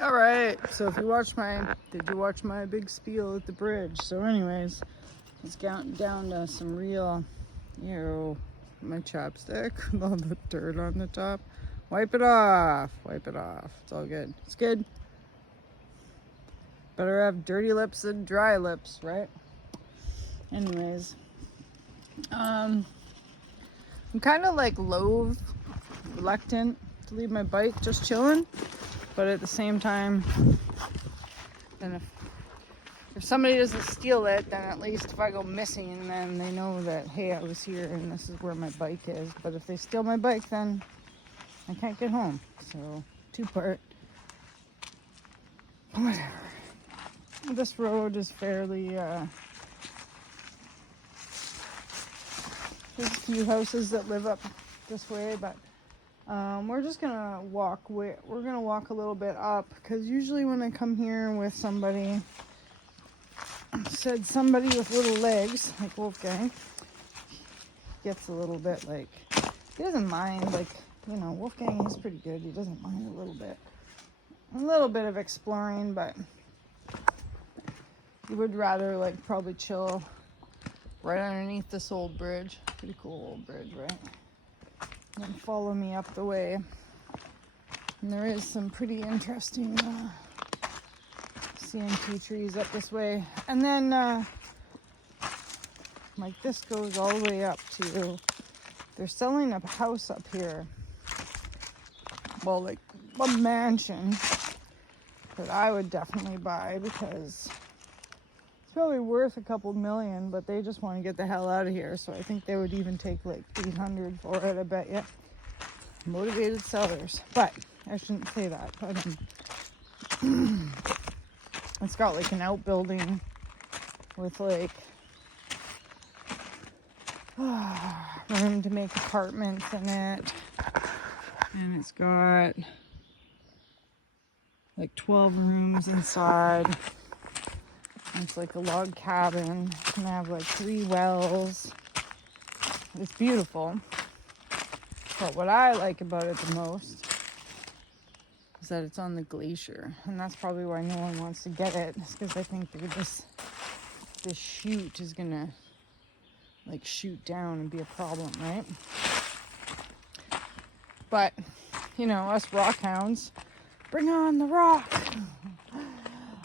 All right, so if you watch did you watch my big spiel at the bridge? So anyways, it's down to some real, my chapstick with all the dirt on the top. Wipe it off, It's all good. It's good. Better have dirty lips than dry lips, right? Anyways, I'm kind of like reluctant to leave my bike just chilling, but at the same time, then if somebody doesn't steal it, then at least if I go missing, then they know that, hey, I was here and this is where my bike is. But if they steal my bike, then I can't get home. So, two-part. Whatever. This road is fairly, there's a few houses that live up this way, but we're just gonna walk. We're gonna walk a little bit up, because usually when I come here with somebody with little legs, like Wolfgang, gets a little bit like, he doesn't mind, like, Wolfgang is pretty good. He doesn't mind a little bit of exploring, but he would rather like probably chill right underneath this old bridge. Pretty cool old bridge, right? And then follow me up the way. And there is some pretty interesting CMT trees up this way. And then like this goes all the way up to, they're selling a house up here. Well, like a mansion that I would definitely buy, because it's probably worth a couple million, but they just want to get the hell out of here. So I think they would even take like 800 for it, I bet you. Motivated sellers. But I shouldn't say that. But it's got like an outbuilding with like room to make apartments in it. And it's got like 12 rooms inside. And it's like a log cabin. And I have like 3 wells. It's beautiful. But what I like about it the most is that it's on the glacier. And that's probably why no one wants to get it. It's because I think this chute is gonna like shoot down and be a problem, right? But, us rock hounds, bring on the rock.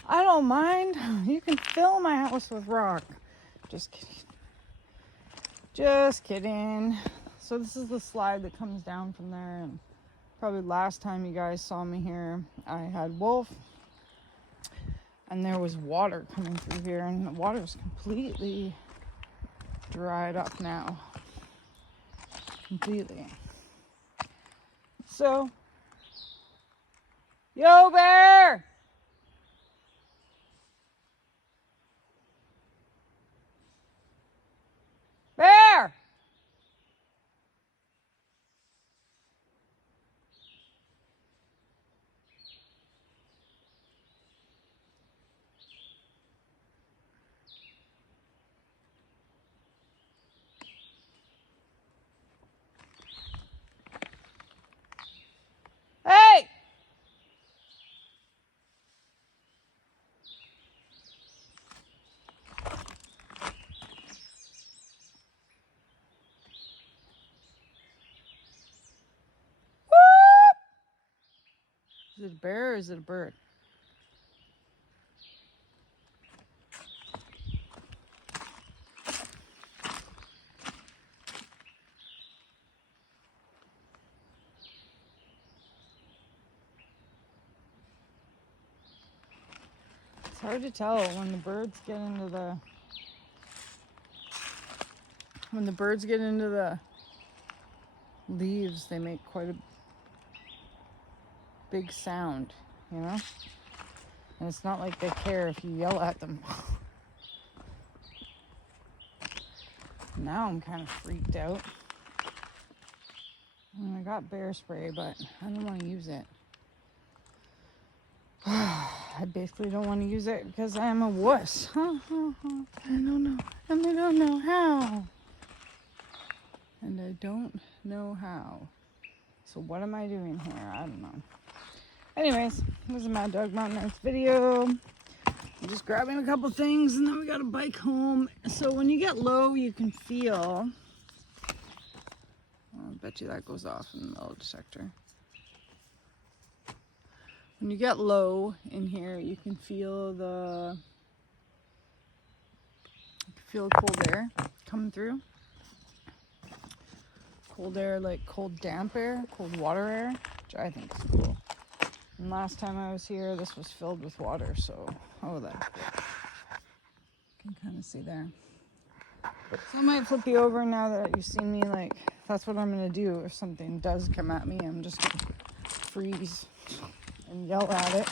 I don't mind. You can fill my house with rock. Just kidding. So this is the slide that comes down from there. And probably last time you guys saw me here, I had Wolf. And there was water coming through here. And the water's completely dried up now. Completely. So, yo, Bear! Bear! Hey! Is it a bear or is it a bird? It's hard to tell when the birds get into the leaves. They make quite a big sound, And it's not like they care if you yell at them. Now I'm kind of freaked out. I got bear spray, but I don't want to use it. I basically don't want to use it because I am a wuss. I don't know. And I don't know how. So what am I doing here? I don't know. Anyways, this is Mad Dog Mountain Arts video. I'm just grabbing a couple things and then we got a bike home. So when you get low, you can feel, I bet you that goes off in the metal detector. When you get low in here, you can feel cold air coming through. Cold air, like cold damp air, cold water air, which I think is cool. And last time I was here, this was filled with water, so, oh, that's good. You can kind of see there. So I might flip you over now that you've seen me, like, that's what I'm gonna do. If something does come at me, I'm just gonna freeze and yell at it.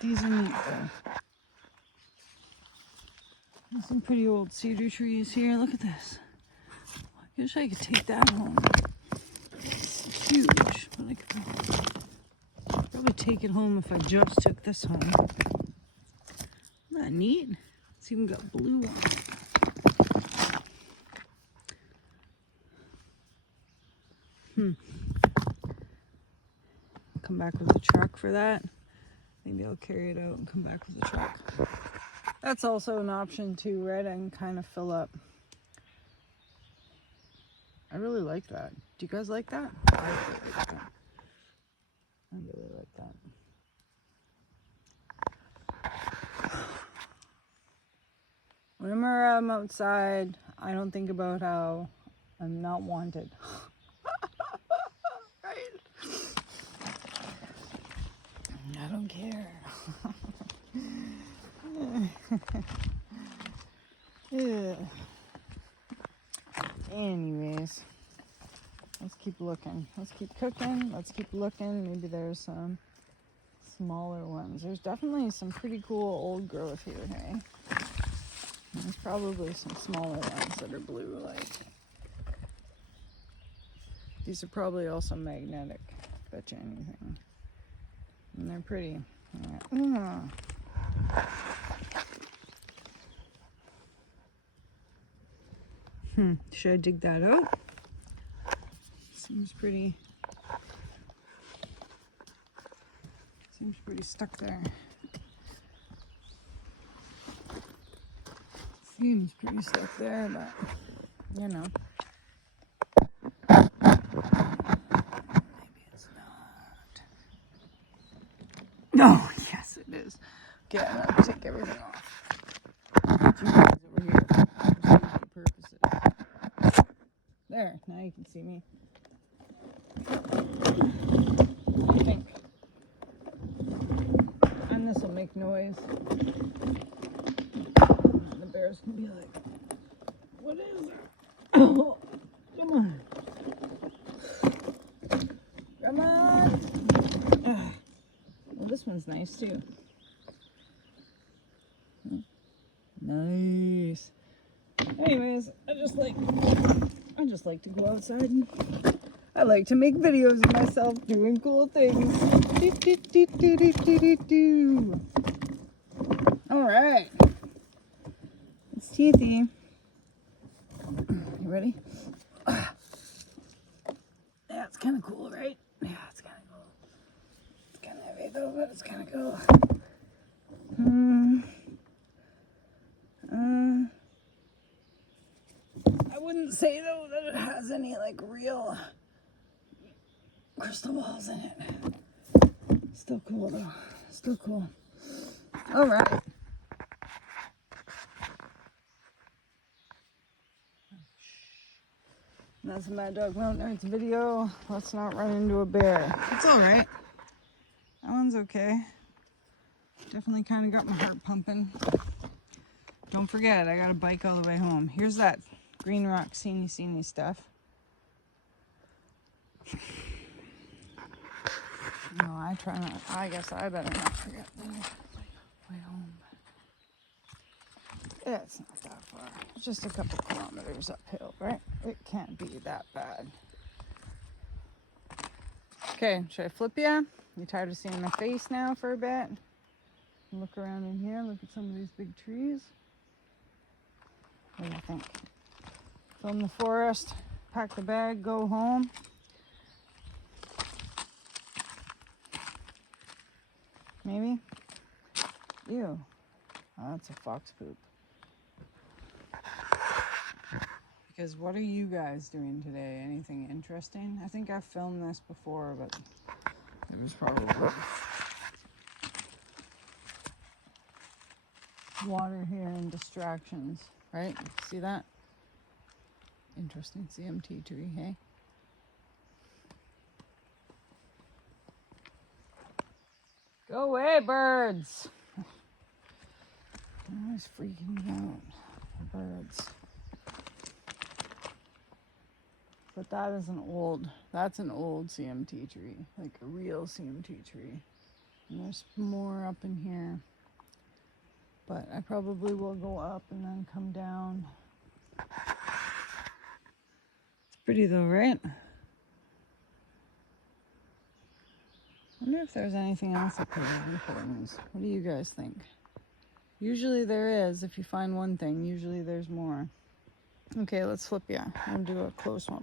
These are neat though. There's some pretty old cedar trees here. Look at this. I wish I could take that home. It's huge, but I could probably take it home if I just took this home. Isn't that neat? It's even got blue on it. Come back with the truck for that. Maybe I'll carry it out and come back with the truck. That's also an option too, right? I can kind of fill up. I really like that. Do you guys like that? I really like that. Whenever I'm outside, I don't think about how I'm not wanted. Right? I don't care. Yeah. Anyways, let's keep looking. Let's keep cooking. Let's keep looking. Maybe there's some smaller ones. There's definitely some pretty cool old growth here, hey? And there's probably some smaller ones that are blue, like. These are probably also magnetic. Bet you anything. And they're pretty. Yeah. Should I dig that out? Seems pretty stuck there. Seems pretty stuck there, but you know. Maybe it's not. No, yes it is. Okay, I'm gonna take everything off. Put you guys over here. For purposes. There, now you can see me. What do you think? And this will make noise. And the bears can be like, what is it? Oh, come on. Come on. Well, this one's nice too. Nice. Anyways, I just like to go outside and I like to make videos of myself doing cool things. Alright. It's teethy. You ready? Yeah, it's kind of cool, right? Yeah, it's kind of cool. It's kind of heavy though, but it's kind of cool. I wouldn't say though that it has any like real crystal balls in it. Still cool though. Still cool. Alright. That's a Mad Dog Mountain Arts video. Let's not run into a bear. It's alright. That one's okay. Definitely kind of got my heart pumping. Don't forget, I got a bike all the way home. Here's that Green Rock Seeny stuff. No, I try not. I guess I better not forget the way home. Yeah, it's not that far. It's just a couple kilometers uphill, right? It can't be that bad. Okay, should I flip you? You tired of seeing my face now for a bit? Look around in here. Look at some of these big trees. What do you think? Film the forest, pack the bag, go home. Maybe? Ew. Oh, that's a fox poop. Because what are you guys doing today? Anything interesting? I think I've filmed this before, but it was probably water here and distractions, right? See that? Interesting CMT tree, hey? Go away, birds! I'm always freaking me out. The birds. But that's an old CMT tree, like a real CMT tree. And there's more up in here. But I probably will go up and then come down. It's pretty though, right? I wonder if there's anything else up here in the things. What do you guys think? Usually there is. If you find one thing, usually there's more. Okay, let's flip ya. I'm gonna do a close one.